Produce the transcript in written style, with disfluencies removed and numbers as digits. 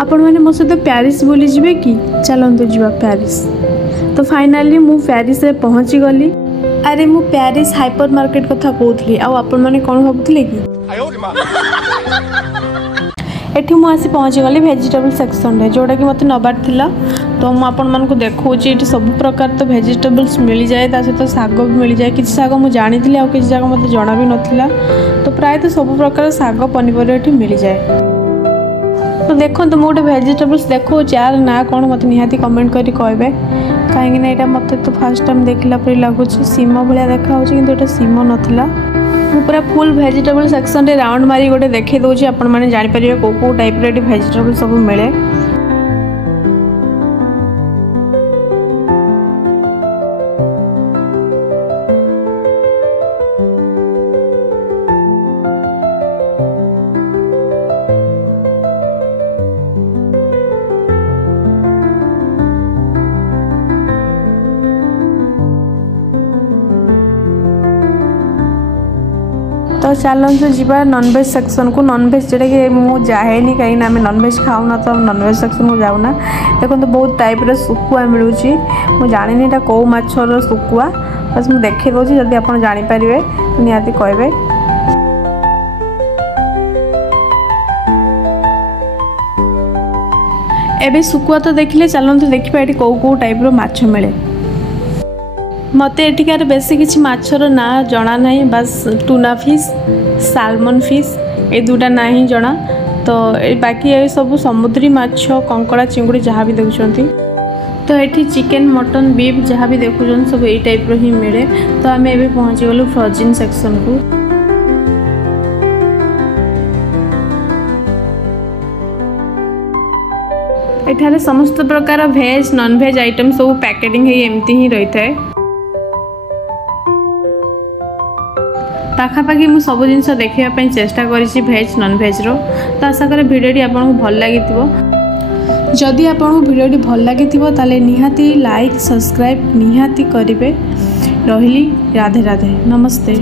आपण मैंने मो सहित प्यारिस बुली जिबे कि चलतु जीवा प्यारिस। तो फाइनाली मु प्यारिस रे पहुँची गली। अरे मु प्यारिस हाइपर मार्केट कथा कहूली आपण मैंने कौन भाबुले कि एठी मु आसी पहुँची गली वेजिटेबल सेक्शन रे जोटा कि मते नबार थिला। तो मु आपण मानकु देखौची एठी सब प्रकार तो वेजिटेबल्स मिल जाए ता सहित साग भी मिल जाए। किछि साग मु जानिथिली आ किछि साग मते जणा भी नथिला। तो प्राय तो सब प्रकार साग पनिपरिया एठी मिल जाए। तो देखो तो मोटे वेजिटेबल्स देखो यार ना कौन मत निहाती कमेंट करी कहबे कहीं ना यहाँ मत तो फास्ट टाइम देखला पर लगुच सीम भाया देखा कि सीम नाला। मुझे पूरा फुल वेजिटेबल सेक्शन रे राउंड मारी गोटे देखे दूसरी आपण मैंने जापर कौ टाइप वेजिटेबल सब मिले। तो चलते जीवा नॉनवेज सेक्शन को। नॉनवेज जोटा कि मुझे जाए कहीं आम नॉनवेज खाऊना तो नॉनवेज सेक्शन को जाऊना। देखो तो बहुत टाइप सुकुआ मिलूँ मुझे जानी यहाँ कौ माछर सुकुआ बस मुझे देखे दूसरी जदि आप जापर निहाती कहबे। एबे सुकुआ तो देखिले चलते देखा ये कौ कौ टाइप माछ मिले। मत एठिकार बेसी किसी माछर ना जना नहीं बस टूना फिश सालमन फिश ये दुटा ना ही जना। तो बाकी ये सब समुद्री माछ कंकड़ा चिंगुड़ी जहाँ भी देखुंट। तो ये चिकेन मटन बीफ जहाँ भी देखुं सब यही टाइप ही मिले। तो आम ए पहुँची गलु फ्रोजन सेक्शन को। एठारे समस्त प्रकार भेज नॉन भेज आइटम सब पैकेटिंग एमती ही रही है। पाखापाखि मु सब जिनस देखापी चेष्टा करी भेज नॉन भेज रो। तो आशा करे भिडियोटी आपको भल लगी। जदि आपको भिडियोटी भल लगी ताले निहाती लाइक सब्सक्राइब निहाती करेंगे। रही राधे राधे नमस्ते।